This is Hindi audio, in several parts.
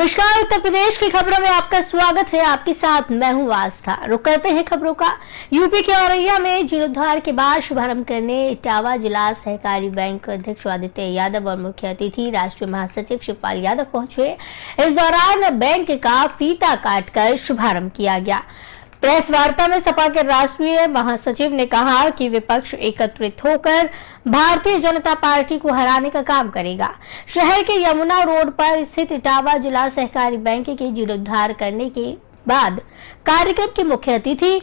नमस्कार। उत्तर प्रदेश की खबरों में आपका स्वागत है। आपके साथ मैं हूं आस्था। रुक करते हैं खबरों का। यूपी के औरैया में जीर्णोद्धार के बाद शुभारंभ करने इटावा जिला सहकारी बैंक अध्यक्ष आदित्य यादव और मुख्य अतिथि राष्ट्रीय महासचिव शिवपाल यादव पहुंचे। इस दौरान बैंक का फीता काटकर शुभारंभ किया गया। प्रेस वार्ता में सपा के राष्ट्रीय महासचिव ने कहा कि विपक्ष एकत्रित होकर भारतीय जनता पार्टी को हराने का काम करेगा। शहर के यमुना रोड पर स्थित इटावा जिला सहकारी बैंक के जीर्णोद्धार करने के बाद कार्यक्रम के मुख्य अतिथि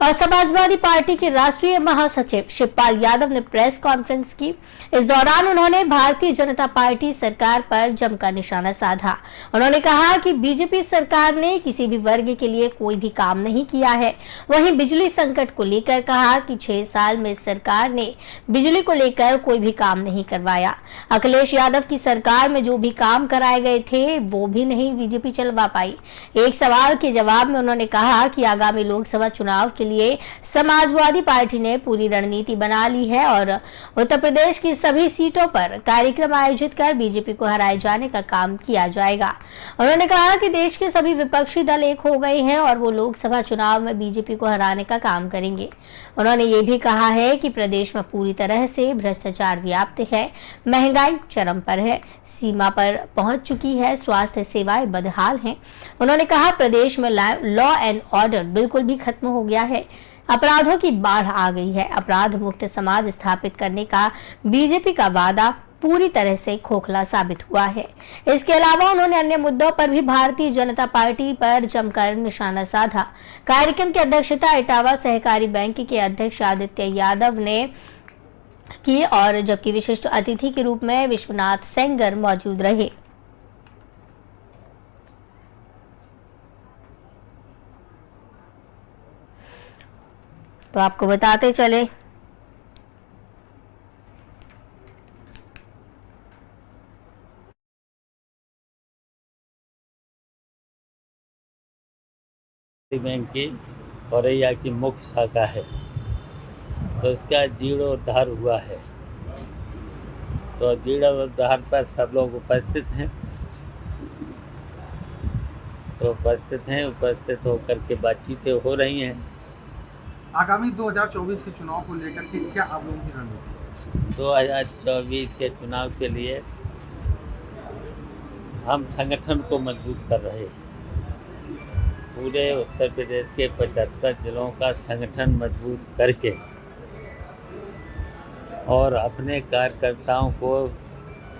और समाजवादी पार्टी के राष्ट्रीय महासचिव शिवपाल यादव ने प्रेस कॉन्फ्रेंस की। इस दौरान उन्होंने भारतीय जनता पार्टी सरकार पर जमकर निशाना साधा। उन्होंने कहा कि बीजेपी सरकार ने किसी भी वर्ग के लिए कोई भी काम नहीं किया है। वहीं बिजली संकट को लेकर कहा कि 6 साल में सरकार ने बिजली को लेकर कोई भी काम नहीं करवाया। अखिलेश यादव की सरकार में जो भी काम कराए गए थे वो भी नहीं बीजेपी चलवा पाई। एक सवाल के जवाब में उन्होंने कहा कि आगामी लोकसभा चुनाव के लिए समाजवादी पार्टी ने पूरी रणनीति बना ली है और उत्तर प्रदेश की सभी सीटों पर कार्यक्रम आयोजित कर बीजेपी को हराए जाने का काम किया जाएगा। उन्होंने कहा कि देश के सभी विपक्षी दल एक हो गए हैं और वो लोकसभा चुनाव में बीजेपी को हराने का काम करेंगे। उन्होंने ये भी कहा है कि प्रदेश में पूरी तरह से भ्रष्टाचार व्याप्त है, महंगाई चरम पर है, सीमा पर पहुंच चुकी है, स्वास्थ्य सेवाएं बदहाल हैं। उन्होंने कहा प्रदेश में लॉ एंड ऑर्डर बिल्कुल भी खत्म हो गया है, अपराधों की बाढ़ आ गई है। अपराध मुक्त समाज स्थापित करने का बीजेपी का वादा पूरी तरह से खोखला साबित हुआ है। इसके अलावा उन्होंने अन्य मुद्दों पर भी भारतीय जनता पार्टी पर जमकर निशाना साधा। कार्यक्रम की अध्यक्षता इटावा सहकारी बैंक के अध्यक्ष आदित्य यादव ने की और जबकि विशिष्ट अतिथि के रूप में विश्वनाथ सेंगर मौजूद रहे। तो आपको बताते चले बैंक की औरैया की मुख्य शाखा है, तो इसका जीर्णोद्धार हुआ है। तो जीर्णोद्धार पर सब लोग उपस्थित हैं। तो उपस्थित होकर के बातचीतें हो रही हैं। आगामी 2024 के चुनाव को लेकर के क्या आप लोगों की रणनीति? 2024 के चुनाव के लिए हम संगठन को मजबूत कर रहे हैं। पूरे उत्तर प्रदेश के 75 जिलों का संगठन मजबूत करके और अपने कार्यकर्ताओं को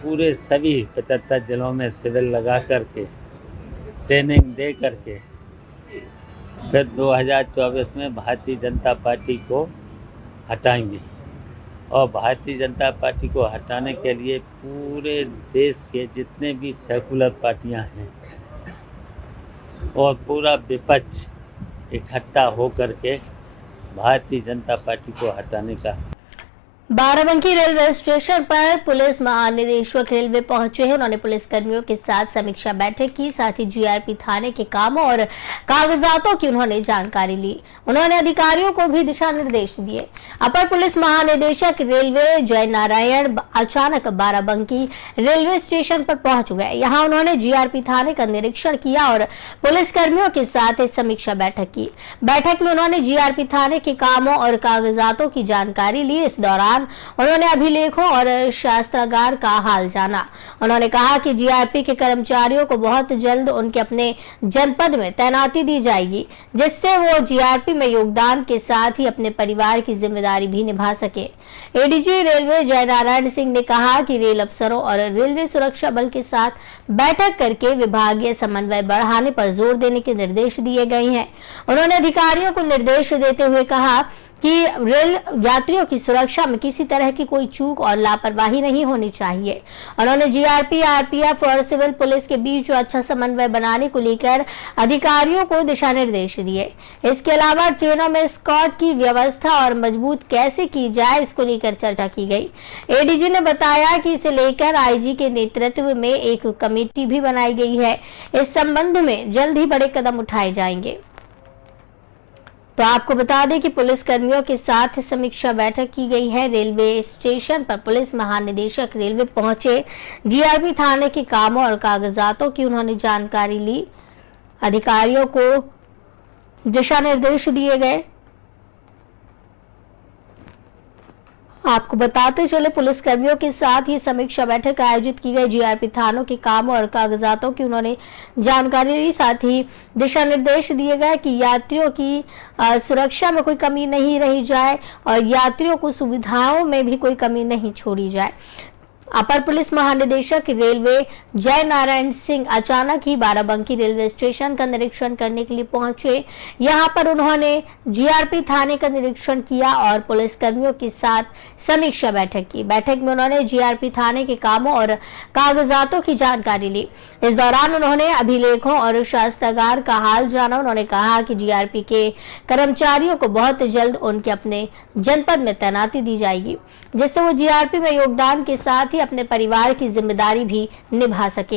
पूरे सभी 75 जिलों में शिविर लगा करके ट्रेनिंग दे करके फिर 2024 में भारतीय जनता पार्टी को हटाएंगे। और भारतीय जनता पार्टी को हटाने के लिए पूरे देश के जितने भी सेकुलर पार्टियां हैं और पूरा विपक्ष इकट्ठा होकर के भारतीय जनता पार्टी को हटाने का। बाराबंकी रेलवे स्टेशन पर पुलिस महानिदेशक रेलवे पहुंचे हैं। उन्होंने पुलिस कर्मियों के साथ समीक्षा बैठक की, साथ ही जीआरपी थाने के कामों और कागजातों की उन्होंने जानकारी ली। उन्होंने अधिकारियों को भी दिशा निर्देश दिए। अपर पुलिस महानिदेशक रेलवे जय नारायण अचानक बाराबंकी रेलवे स्टेशन पर पहुंच गए। यहाँ उन्होंने जीआरपी थाने का निरीक्षण किया और पुलिस कर्मियों के साथ समीक्षा बैठक की। बैठक में उन्होंने जीआरपी थाने के कामों और कागजातों की जानकारी ली। इस दौरान उन्होंने अभिलेखों और शास्त्रागार का हाल जाना। उन्होंने कहा कि जीआरपी के कर्मचारियों को बहुत जल्द उनके अपने जनपद में तैनाती दी जाएगी, जिससे वो जीआरपी में योगदान के साथ ही अपने परिवार की जिम्मेदारी भी निभा सके। एडीजी रेलवे जय नारायण सिंह ने कहा कि रेल अफसरों और रेलवे सुरक्षा बल के साथ बैठक करके विभागीय समन्वय बढ़ाने पर जोर देने के निर्देश दिए गए हैं। उन्होंने अधिकारियों को निर्देश देते हुए कहा कि रेल यात्रियों की सुरक्षा में किसी तरह की कोई चूक और लापरवाही नहीं होनी चाहिए। उन्होंने जीआरपी, आरपीएफ और सिविल पुलिस के बीच अच्छा समन्वय बनाने को लेकर अधिकारियों को दिशा निर्देश दिए। इसके अलावा ट्रेनों में स्कॉट की व्यवस्था और मजबूत कैसे की जाए, इसको लेकर चर्चा की गई। एडीजी ने बताया कि इसे लेकर आईजी के नेतृत्व में एक कमेटी भी बनाई गई है। इस संबंध में जल्द ही बड़े कदम उठाए जाएंगे। तो आपको बता दें कि पुलिस कर्मियों के साथ समीक्षा बैठक की गई है। रेलवे स्टेशन पर पुलिस महानिदेशक रेलवे पहुंचे। जीआरपी थाने के कामों और कागजातों की उन्होंने जानकारी ली। अधिकारियों को दिशा निर्देश दिए गए। आपको बताते चले पुलिस कर्मियों के साथ ये समीक्षा बैठक आयोजित की गई। जीआरपी थानों के कामों और कागजातों की उन्होंने जानकारी ली। साथ ही दिशा निर्देश दिए गए कि यात्रियों की सुरक्षा में कोई कमी नहीं रही जाए और यात्रियों को सुविधाओं में भी कोई कमी नहीं छोड़ी जाए। अपर पुलिस महानिदेशक रेलवे जय नारायण सिंह अचानक ही बाराबंकी रेलवे स्टेशन का निरीक्षण करने के लिए पहुंचे। यहां पर उन्होंने जीआरपी थाने का निरीक्षण किया और पुलिस कर्मियों के साथ समीक्षा बैठक की। बैठक में उन्होंने जीआरपी थाने के कामों और कागजातों की जानकारी ली। इस दौरान उन्होंने अभिलेखों और शास्त्रागार का हाल जाना। उन्होंने कहा कि जीआरपी के कर्मचारियों को बहुत जल्द उनके अपने जनपद में तैनाती दी जाएगी, जिससे वो जीआरपी में योगदान के साथ ही अपने परिवार की जिम्मेदारी भी निभा सके।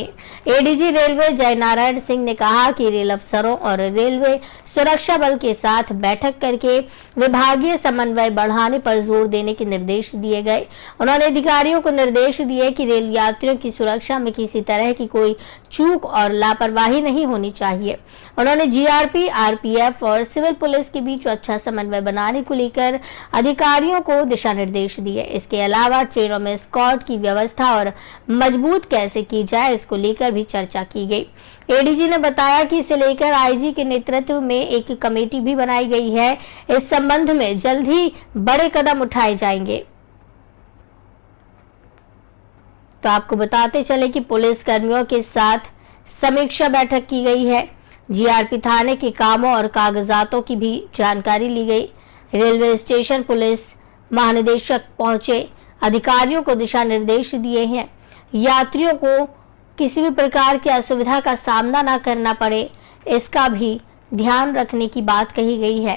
एडीजी रेलवे जय नारायण सिंह ने कहा कि रेल अफसरों और रेलवे सुरक्षा बल के साथ बैठक करके विभागीय समन्वय बढ़ाने पर जोर देने के निर्देश दिए गए। उन्होंने अधिकारियों को निर्देश दिए कि रेल यात्रियों की सुरक्षा में किसी तरह की कोई चूक और लापरवाही नहीं होनी चाहिए। उन्होंने जीआरपी, आरपीएफ और सिविल पुलिस के बीच अच्छा समन्वय बनाने को लेकर अधिकारियों को दिशा निर्देश दिए। इसके अलावा ट्रेनों में एस्कॉर्ट की व्यवस्था और मजबूत कैसे की जाए, इसको लेकर भी चर्चा की गई। एडीजी ने बताया कि इसे लेकर आईजी के नेतृत्व में एक कमेटी भी बनाई गई है। इस संबंध में जल्द ही बड़े कदम उठाए जाएंगे। तो आपको बताते चले कि पुलिस कर्मियों के साथ समीक्षा बैठक की गई है। जीआरपी थाने के कामों और कागजातों की भी जानकारी ली गई। रेलवे स्टेशन पुलिस महानिदेशक पहुंचे। अधिकारियों को दिशा निर्देश दिए हैं। यात्रियों को किसी भी प्रकार की असुविधा का सामना न करना पड़े, इसका भी ध्यान रखने की बात कही गई है।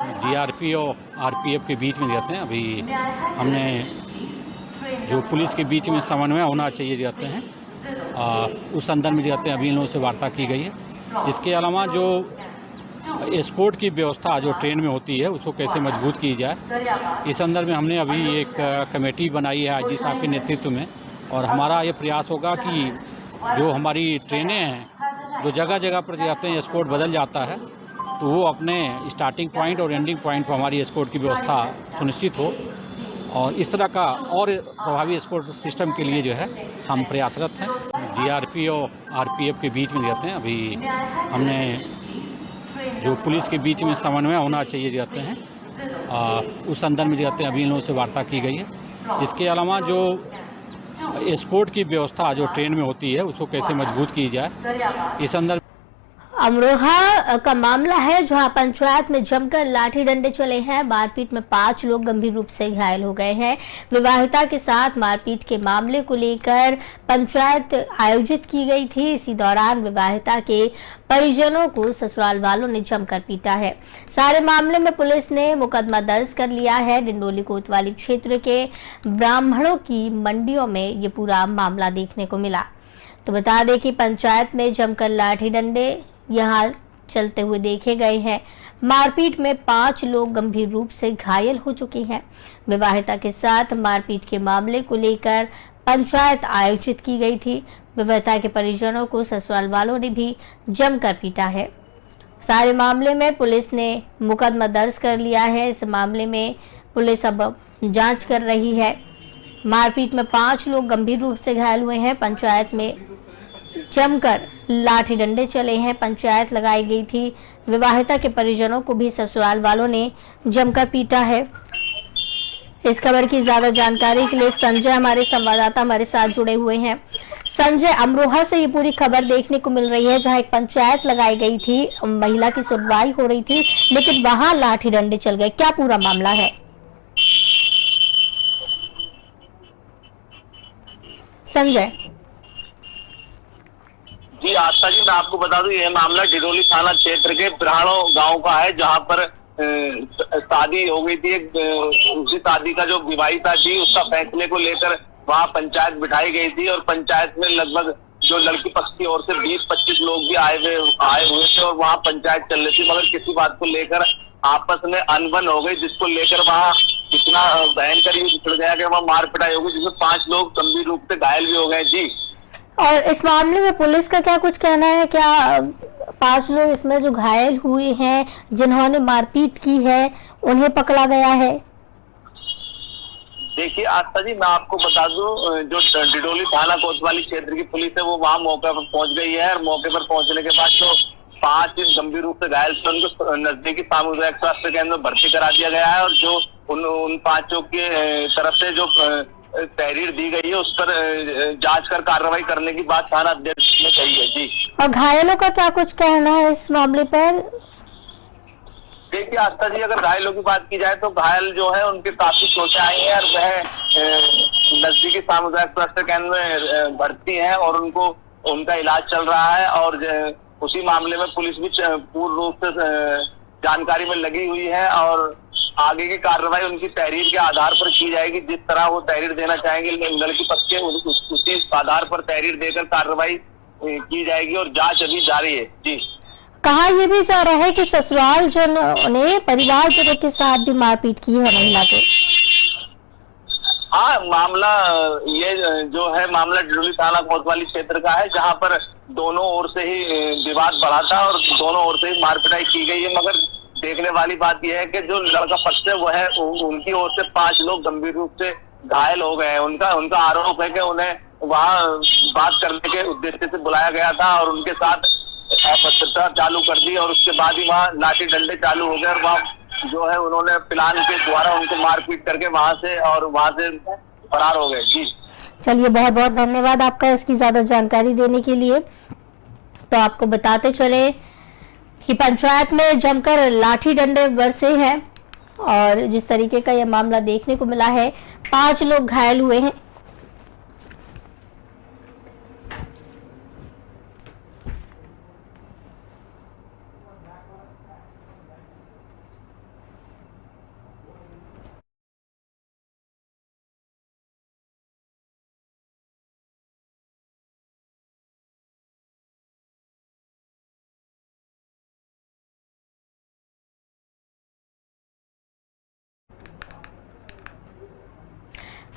जीआरपी और आरपीएफ के बीच में जाते हैं। अभी हमने जो पुलिस के बीच में समन्वय होना चाहिए जाते हैं, उस संदर्भ में जाते हैं। अभी इन लोगों से वार्ता की गई है। इसके अलावा जो एस्कॉर्ट की व्यवस्था जो ट्रेन में होती है उसको कैसे मजबूत की जाए, इस संदर्भ में हमने अभी एक कमेटी बनाई है आईजी साहब के नेतृत्व में। और हमारा ये प्रयास होगा कि जो हमारी ट्रेनें हैं जो जगह जगह पर जाते हैं एस्कॉर्ट बदल जाता है, तो वो अपने स्टार्टिंग पॉइंट और एंडिंग पॉइंट पर हमारी एस्कॉर्ट की व्यवस्था सुनिश्चित हो। और इस तरह का और प्रभावी एस्कॉर्ट सिस्टम के लिए जो है हम प्रयासरत हैं। जीआरपी और आरपीएफ के बीच में जाते हैं। अभी हमने जो पुलिस के बीच में समन्वय होना चाहिए जाते हैं, उस संदर्भ में जाते हैं। अभी इन लोगों से वार्ता की गई है। इसके अलावा जो एस्कॉर्ट की व्यवस्था जो ट्रेन में होती है उसको कैसे मजबूत की जाए, इस संदर्भ अमरोहा का मामला है जहां पंचायत में जमकर लाठी डंडे चले हैं। मारपीट में 5 लोग गंभीर रूप से घायल हो गए हैं। विवाहिता के साथ मारपीट के मामले को लेकर पंचायत आयोजित की गई थी। इसी दौरान विवाहिता के परिजनों को ससुराल वालों ने जमकर पीटा है। सारे मामले में पुलिस ने मुकदमा दर्ज कर लिया है। डिंडोली कोतवाली क्षेत्र के ब्राह्मणों की मंडियों में ये पूरा मामला देखने को मिला। तो बता दें कि पंचायत में जमकर लाठी डंडे यहाँ चलते हुए देखे गए हैं। मारपीट में 5 लोग गंभीर रूप से घायल हो चुके हैं। विवाहिता के साथ मारपीट के मामले को लेकर पंचायत आयोजित की गई थी। विवाहिता के परिजनों को ससुराल वालों ने भी जमकर पीटा है। सारे मामले में पुलिस ने मुकदमा दर्ज कर लिया है। इस मामले में पुलिस अब जांच कर रही है। मारपीट में 5 लोग गंभीर रूप से घायल हुए हैं। पंचायत में जमकर लाठी डंडे चले हैं। पंचायत लगाई गई थी। विवाहिता के परिजनों को भी ससुराल वालों ने जमकर पीटा है। इस खबर की ज्यादा जानकारी के लिए संजय हमारे संवाददाता हमारे साथ जुड़े हुए हैं। संजय, अमरोहा से ये पूरी खबर देखने को मिल रही है जहां एक पंचायत लगाई गई थी, महिला की सुनवाई हो रही थी, लेकिन वहां लाठी डंडे चल गए। क्या पूरा मामला है संजय? जी आस्था जी, मैं आपको बता दूं यह मामला डिडोली थाना क्षेत्र के ब्राह्मणों गांव का है, जहां पर शादी हो गई थी। उसी शादी का जो विवाहिता थी उसका फैसले को लेकर वहां पंचायत बिठाई गई थी और पंचायत में लगभग जो लड़की पक्ष की ओर से 20-25 लोग भी आए हुए थे और वहाँ पंचायत चल रही थी, मगर किसी बात को लेकर आपस में अनबन हो गई, जिसको लेकर वहाँ इतना भयंकर युद्ध छिड़ गया कि वहाँ मार पिटाई हो गई, जिसमें 5 लोग गंभीर रूप से घायल भी हो गए। जी। और इस मामले में पुलिस का क्या कुछ कहना है? क्या 5 लोग इसमें जो घायल हुए हैं, जिन्होंने मारपीट की है, उन्हें पकड़ा गया है? देखिए आस्था जी, मैं आपको बता दूं, जो डिडोली थाना कोतवाली क्षेत्र की पुलिस है वो वहां मौके पर पहुंच गई है और मौके पर पहुंचने के बाद जो 5 गंभीर रूप से घायल थे उनको नजदीकी सामुदायिक स्वास्थ्य केंद्र में भर्ती करा दिया गया है और जो उन 5 के तरफ से जो तहरीर दी गई है उस पर जांच कर कार्रवाई करने की बात थाना अध्यक्ष ने कही है। जी। और घायलों का क्या कुछ कहना है इस मामले पर? देखिए आस्था जी, अगर घायलों की बात की जाए तो घायल जो है उनके काफी चोटें आई हैं और वह नजदीकी सामुदायिक स्वास्थ्य केंद्र में भर्ती हैं और उनका इलाज चल रहा है और उसी मामले में पुलिस भी पूर्ण रूप से जानकारी में लगी हुई है और आगे की कार्रवाई उनकी तहरीर के आधार पर की जाएगी। जिस तरह वो तहरीर देना चाहेंगे लड़की पक्ष के, उसी आधार पर तहरीर देकर कार्रवाई की जाएगी और जांच अभी जारी है। जी। कहा यह भी जा रहा है कि ससुराल जनों ने परिवारजनों के साथ भी मारपीट की है महिला के। हाँ, मामला ये जो है मामला डिडोली थाना कोतवाली क्षेत्र का है, जहां पर दोनों ओर से ही विवाद बढ़ा था और दोनों ओर से ही मारपिटाई की गई है। मगर देखने वाली बात यह है कि जो लड़का पक्ष है वह है उनकी ओर से 5 लोग गंभीर रूप से घायल हो गए हैं। उनका आरोप है कि उन्हें वहां बात करने के उद्देश्य से बुलाया गया था और उनके साथ पत्रता चालू कर दी और उसके बाद ही वहाँ लाठी डंडे चालू हो गए और वहाँ जो है उन्होंने प्लान के द्वारा उनको मारपीट करके वहां से फरार हो गए। जी। चलिए, बहुत बहुत धन्यवाद आपका इसकी ज्यादा जानकारी देने के लिए। तो आपको बताते चले कि पंचायत में जमकर लाठी डंडे बरसे हैं और जिस तरीके का यह मामला देखने को मिला है, 5 लोग घायल हुए हैं।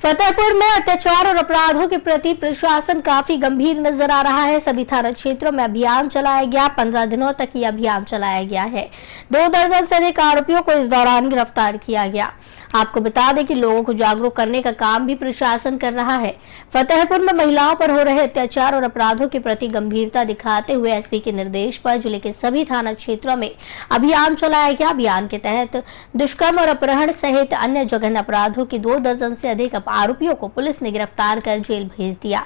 फतेहपुर में अत्याचार और अपराधों के प्रति प्रशासन काफी गंभीर नजर आ रहा है। सभी थाना क्षेत्रों में अभियान चलाया गया। 15 दिनों तक ये अभियान चलाया गया है। 2 दर्जन से अधिक आरोपियों को इस दौरान गिरफ्तार किया गया। आपको बता दें कि लोगों को जागरूक करने का काम भी प्रशासन कर रहा है। फतेहपुर में महिलाओं पर हो रहे अत्याचार और अपराधों के प्रति गंभीरता दिखाते हुए एसपी के निर्देश पर जिले के सभी थाना क्षेत्रों में अभियान चलाया गया। अभियान के तहत दुष्कर्म और अपहरण सहित अन्य जघन्य अपराधों के 2 दर्जन से अधिक आरोपियों को पुलिस ने गिरफ्तार कर जेल भेज दिया।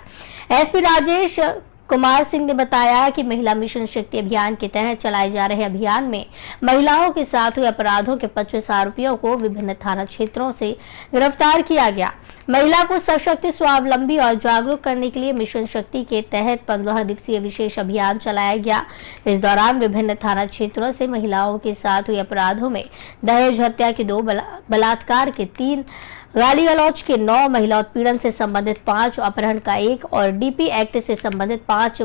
एसपी राजेश कुमार सिंह ने बताया कि महिला मिशन शक्ति अभियान के तहत चलाए जा रहे अभियान में महिलाओं के साथ हुए अपराधों के 25 आरोपियों को विभिन्न थाना क्षेत्रों से गिरफ्तार किया गया। महिला को सशक्त, स्वावलंबी और जागरूक करने के लिए मिशन शक्ति के तहत 15 दिवसीय विशेष अभियान चलाया गया। इस दौरान विभिन्न थाना क्षेत्रों से महिलाओं के साथ हुए अपराधों में दहेज हत्या के 2, बलात्कार के 3, गाली गलौज के 9, महिला उत्पीड़न से संबंधित 5, अपहरण का 1 और डीपी एक्ट से संबंधित 5,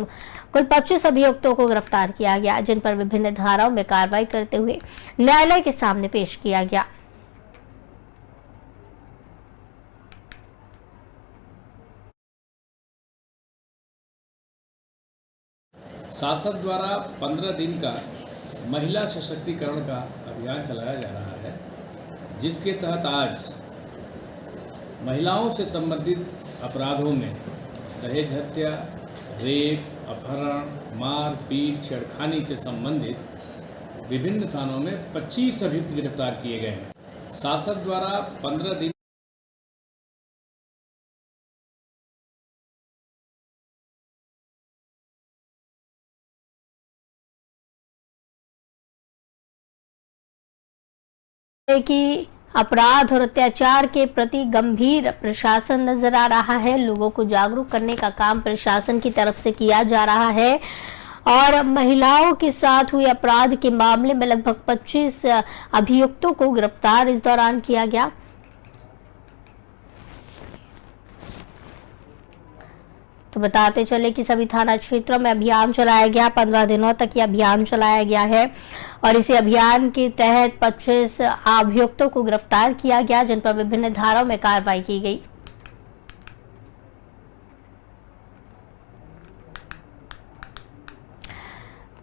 कुल 25 अभियुक्तों को गिरफ्तार किया गया, जिन पर विभिन्न धाराओं में कार्रवाई करते हुए न्यायालय के सामने पेश किया गया। शासन द्वारा 15 दिन का महिला सशक्तिकरण का अभियान चलाया जा रहा है, जिसके तहत आज महिलाओं से संबंधित अपराधों में दहेज हत्या, रेप, अपहरण, मार पीट, छेड़खानी से संबंधित विभिन्न थानों में 25 अभियुक्त गिरफ्तार किए गए हैं। शासन द्वारा 15 दिन कि अपराध और अत्याचार के प्रति गंभीर प्रशासन नजर आ रहा है। लोगों को जागरूक करने का काम प्रशासन की तरफ से किया जा रहा है और महिलाओं के साथ हुए अपराध के मामले में लगभग 25 अभियुक्तों को गिरफ्तार इस दौरान किया गया। तो बताते चले कि सभी थाना क्षेत्रों में अभियान चलाया गया। 15 दिनों तक ये अभियान चलाया गया है और इसी अभियान के तहत 25 अभियुक्तों को गिरफ्तार किया गया, जिन पर विभिन्न धाराओं में कार्रवाई की गई।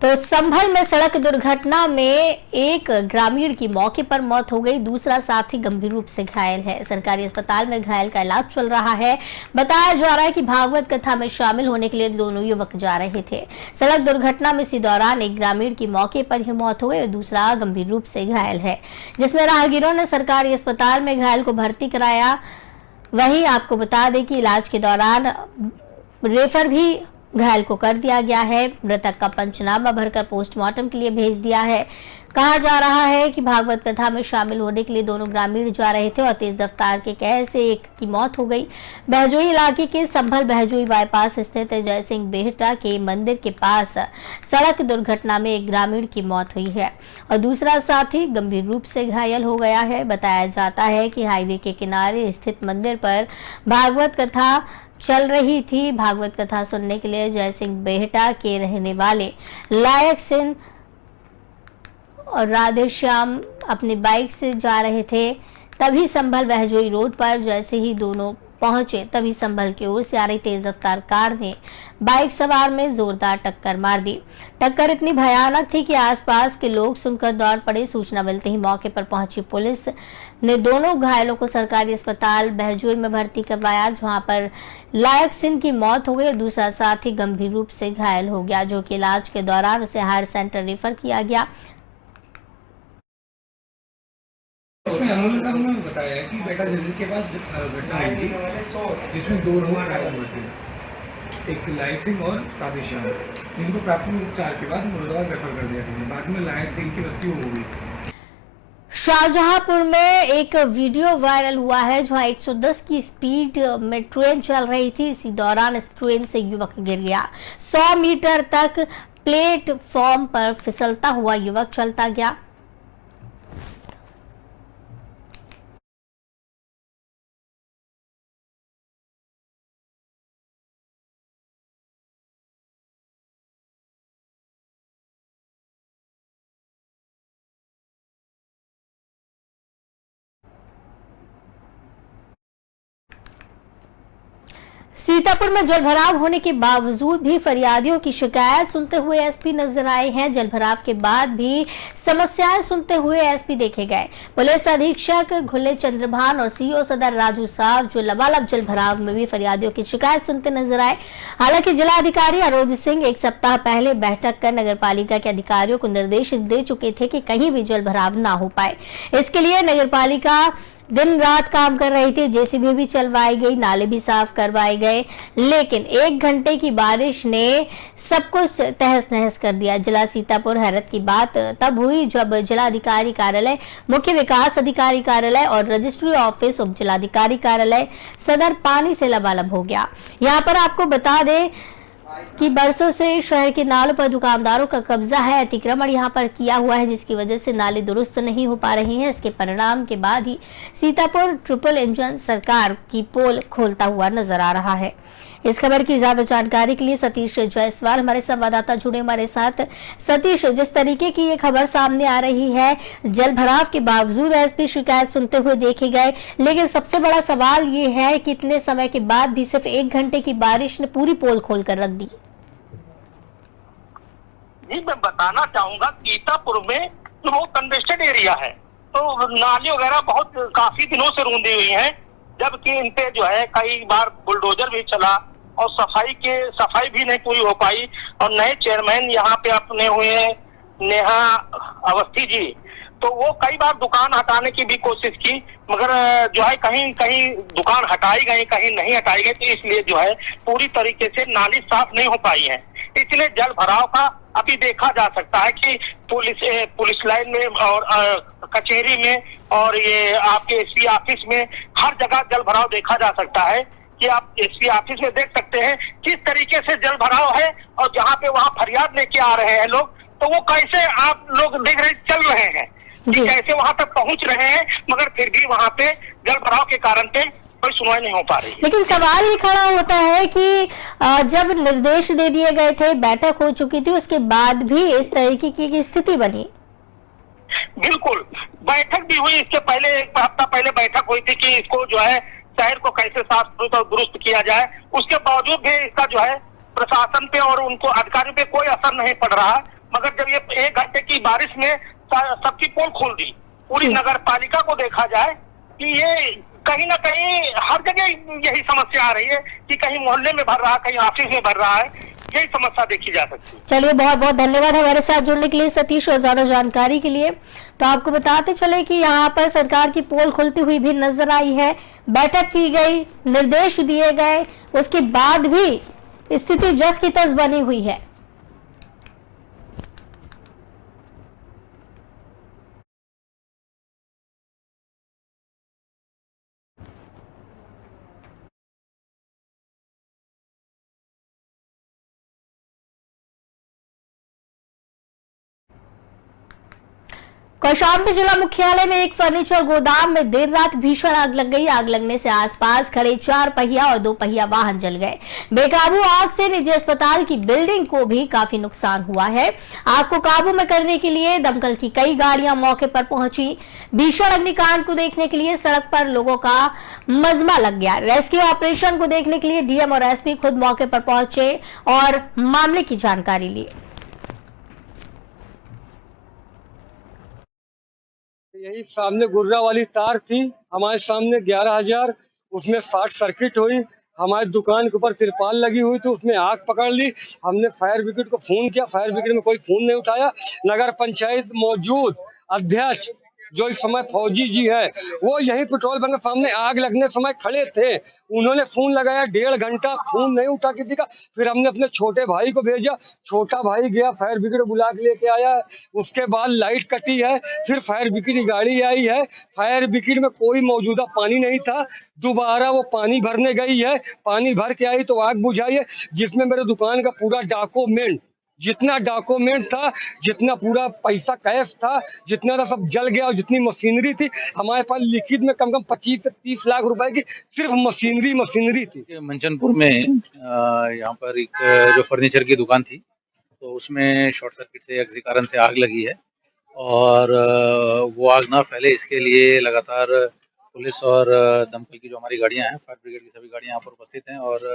तो संभल में सड़क दुर्घटना में एक ग्रामीण की मौके पर मौत हो गई, दूसरा साथी गंभीर रूप से घायल है। सरकारी अस्पताल में घायल का इलाज चल रहा है। बताया जा रहा है कि भागवत कथा में शामिल होने के लिए दोनों युवक जा रहे थे। सड़क दुर्घटना में इसी दौरान एक ग्रामीण की मौके पर ही मौत हो गई और दूसरा गंभीर रूप से घायल है, जिसमें राहगीरों ने सरकारी अस्पताल में घायल को भर्ती कराया। वहीं आपको बता दें कि इलाज के दौरान रेफर भी घायल को कर दिया गया है। मृतक का पंचनामा भरकर पोस्टमार्टम के लिए भेज दिया है। कहा जा रहा है कि भागवत कथा में शामिल होने के लिए दोनों ग्रामीण जा रहे थे और तेज रफ्तार के कहर से एक की मौत हो गई। बहजोई इलाके के संभल बहजोई बाईपास स्थित जय सिंह बेहटा के मंदिर के पास सड़क दुर्घटना में एक ग्रामीण की मौत हुई है और दूसरा साथी गंभीर रूप से घायल हो गया है। बताया जाता है कि हाईवे के किनारे स्थित मंदिर पर भागवत कथा चल रही थी। भागवत कथा सुनने के लिए जय सिंह बेहटा के रहने वाले लायक सिंह और राधेश्याम अपनी बाइक से जा रहे थे। तभी संभल बहजोई रोड पर जैसे ही दोनों पहुंचे, तभी संभल की ओर से आ रही तेज रफ्तार कार ने बाइक सवार में जोरदार टक्कर मार दी। टक्कर इतनी भयानक थी कि आसपास के लोग सुनकर दौड़ पड़े। सूचना मिलते ही मौके पर पहुंची पुलिस ने दोनों घायलों को सरकारी अस्पताल बहजोई में भर्ती करवाया, जहां पर लायक सिंह की मौत हो गई और दूसरा साथी गंभीर रूप से घायल हो गया, जो कि इलाज के दौरान उसे हायर सेंटर रेफर किया गया। इसमें अमोल साहब ने बताया है कि बेटा जल्दी के पास घटना हुई थी जिसमें 2 लोग घायल हुए थे, एक लायक सिंह और राधेश्याम। इनको प्राथमिक उपचार के बाद मुरादाबाद रेफर कर दिया गया। बाद में लायक सिंह की मृत्यु हो गई। शाहजहांपुर में एक वीडियो वायरल हुआ है, जहां 110 की स्पीड में ट्रेन चल रही थी। इसी दौरान इस ट्रेन से युवक गिर गया। 100 मीटर तक प्लेटफॉर्म पर फिसलता हुआ युवक चलता गया। सीतापुर में जलभराव होने के बावजूद भी फरियादियों की शिकायत सुनते हुए एसपी नजर आए हैं। जलभराव के बाद भी समस्याएं सुनते हुए एसपी देखे गए। पुलिस अधीक्षक घुले चंद्रभान और सीओ सदर राजू साहब जो लबालब जलभराव में भी फरियादियों की शिकायत सुनते नजर आए। हालांकि जिलाधिकारी अरोध सिंह एक सप्ताह पहले बैठक कर नगर पालिका के अधिकारियों को निर्देश दे चुके थे कि कहीं भी जलभराव ना हो पाए। इसके लिए नगर पालिका दिन रात काम कर रही थी। जेसीबी भी चलवाई गई, नाले भी साफ करवाए गए, लेकिन 1 घंटे की बारिश ने सब कुछ तहस नहस कर दिया। जिला सीतापुर हैरत की बात तब हुई जब जिलाधिकारी कार्यालय, मुख्य विकास अधिकारी कार्यालय और रजिस्ट्री ऑफिस, उप जिलाधिकारी कार्यालय सदर पानी से लबालब हो गया। यहाँ पर आपको बता दें कि बरसों से शहर के नालों पर दुकानदारों का कब्जा है, अतिक्रमण यहाँ पर किया हुआ है, जिसकी वजह से नाले दुरुस्त नहीं हो पा रहे हैं। इसके परिणाम के बाद ही सीतापुर ट्रिपल इंजन सरकार की पोल खोलता हुआ नजर आ रहा है। इस खबर की ज्यादा जानकारी के लिए सतीश जायसवाल हमारे संवाददाता जुड़े हमारे साथ। सतीश, जिस तरीके की ये खबर सामने आ रही है, जल भराव के बावजूद एसपी शिकायत सुनते हुए देखे गए, लेकिन सबसे बड़ा सवाल ये है कि इतने समय के बाद भी सिर्फ 1 घंटे की बारिश ने पूरी पोल खोल कर रख दी। जी, मैं बताना चाहूंगा सीतापुर में जो कंजेस्टेड एरिया है, तो नाली वगैरह बहुत काफी दिनों से रूंधी हुई है, जबकि इन पे जो है कई बार बुलडोजर भी चला और सफाई भी नहीं पूरी हो पाई। और नए चेयरमैन यहाँ पे अपने हुए नेहा अवस्थी जी, तो वो कई बार दुकान हटाने की भी कोशिश की, मगर जो है कहीं कहीं दुकान हटाई गई, कहीं नहीं हटाई गई, तो इसलिए जो है पूरी तरीके से नाली साफ नहीं हो पाई है। इसलिए जल भराव का अभी देखा जा सकता है कि पुलिस लाइन में और कचहरी में और ये आपके एसपी ऑफिस में हर जगह जल भराव देखा जा सकता है। कि आप एसपी ऑफिस में देख सकते हैं किस तरीके से जल भराव है, और जहाँ पे वहाँ फरियाद लेके आ रहे हैं लोग, तो वो कैसे आप लोग देख रहे चल रहे हैं कि कैसे वहाँ तक पहुँच रहे हैं, मगर फिर भी वहाँ पे जल भराव के कारण पे कोई सुनवाई नहीं हो पा रही है। लेकिन सवाल ये खड़ा होता है कि जब निर्देश दे दिए गए थे, बैठक हो चुकी थी, उसके बाद भी इस तरीके की स्थिति बनी। बिल्कुल, बैठक भी हुई, इसके पहले एक हफ्ता पहले बैठक हुई थी कि इसको जो है शहर को कैसे साफ और दुरुस्त किया जाए। उसके बावजूद भी इसका जो है प्रशासन पे और उनको अधिकारियों पे कोई असर नहीं पड़ रहा। मगर जब ये 1 घंटे की बारिश में सबकी पोल खोल दी, पूरी नगर पालिका को देखा जाए कि ये कहीं ना कहीं हर जगह यही समस्या आ रही है कि कहीं मोहल्ले में भर रहा है, कहीं ऑफिस में भर रहा है, यही समस्या देखी जा सकती है। चलिए, बहुत बहुत धन्यवाद हमारे साथ जुड़ने के लिए सतीश, और ज्यादा जानकारी के लिए। तो आपको बताते चले कि यहाँ पर सरकार की पोल खुलती हुई भी नजर आई है, बैठक की गई, निर्देश दिए गए, उसके बाद भी स्थिति जस की तस बनी हुई है। कौशाम्बी जिला मुख्यालय में एक फर्नीचर गोदाम में देर रात भीषण आग लग गई। आग लगने से आसपास खड़े 4 पहिया और 2 पहिया वाहन जल गए। बेकाबू आग से निजी अस्पताल की बिल्डिंग को भी काफी नुकसान हुआ है। आग को काबू में करने के लिए दमकल की कई गाड़ियां मौके पर पहुंची। भीषण अग्निकांड को देखने के लिए सड़क पर लोगों का मजमा लग गया। रेस्क्यू ऑपरेशन को देखने के लिए डीएम और एसपी खुद मौके पर पहुंचे और मामले की जानकारी ली। यही सामने गुर्रा वाली तार थी, हमारे सामने 11,000, उसमें शॉर्ट सर्किट हुई। हमारी दुकान के ऊपर तिरपाल लगी हुई थी, उसमें आग पकड़ ली। हमने फायर ब्रिगेड को फोन किया, फायर ब्रिगेड में कोई फोन नहीं उठाया। नगर पंचायत मौजूद अध्यक्ष जो इस समय फौजी जी है, वो यही पेट्रोल पंप के सामने आग लगने समय खड़े थे। उन्होंने फोन लगाया, 1.5 घंटा फोन नहीं उठा किसी का। फिर हमने अपने छोटे भाई को भेजा, छोटा भाई गया फायर ब्रिगेड बुला के लेके आया। उसके बाद लाइट कटी है, फिर फायर ब्रिगेड की गाड़ी आई है। फायर ब्रिगेड में कोई मौजूदा पानी नहीं था, दोबारा वो पानी भरने गई है। पानी भर के आई तो आग बुझाई है, जिसमें मेरे दुकान का पूरा डॉक्यूमेंट, जितना डॉक्यूमेंट था, जितना पूरा पैसा कैश था, जितना था सब जल गया। और जितनी मशीनरी थी हमारे पास लिखित में कम 25 से 30 लाख रुपए की सिर्फ मशीनरी थी। मंचनपुर में यहाँ पर एक जो फर्नीचर की दुकान थी, तो उसमें शॉर्ट सर्किट से या किसी कारण से आग लगी है। और वो आग ना फैले इसके लिए लगातार पुलिस और दमकल की जो हमारी गाड़ियाँ हैं, फायर ब्रिगेड की सभी गाड़ियाँ यहाँ पर उपस्थित हैं और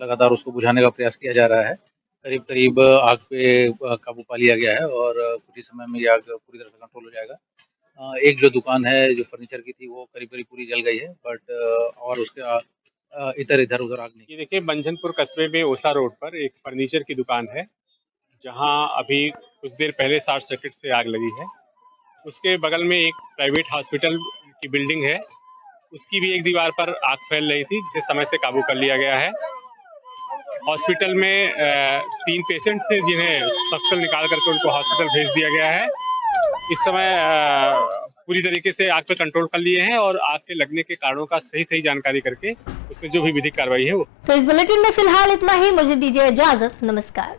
लगातार उसको बुझाने का प्रयास किया जा रहा है। करीब आग पे काबू पा लिया गया है और कुछ ही समय में ये आग पूरी तरह से कंट्रोल हो जाएगा। एक जो दुकान है जो फर्नीचर की थी वो करीब पूरी जल गई है, बट और उसके इधर उधर आग नहीं। ये देखिए, मंझनपुर कस्बे में ओसा रोड पर एक फर्नीचर की दुकान है, जहां अभी कुछ देर पहले शॉर्ट सर्किट से आग लगी है। उसके बगल में एक प्राइवेट हॉस्पिटल की बिल्डिंग है, उसकी भी एक दीवार पर आग फैल रही थी, जिसे समय से काबू कर लिया गया है। हॉस्पिटल में 3 पेशेंट थे, जिन्हें सक्शन निकाल करके उनको हॉस्पिटल भेज दिया गया है। इस समय पूरी तरीके से आग पे कंट्रोल कर लिए हैं और आग के लगने के कारणों का सही जानकारी करके उसमें जो भी विधिक कार्रवाई है वो। तो इस बुलेटिन में फिलहाल इतना ही। मुझे दीजिए इजाजत, नमस्कार।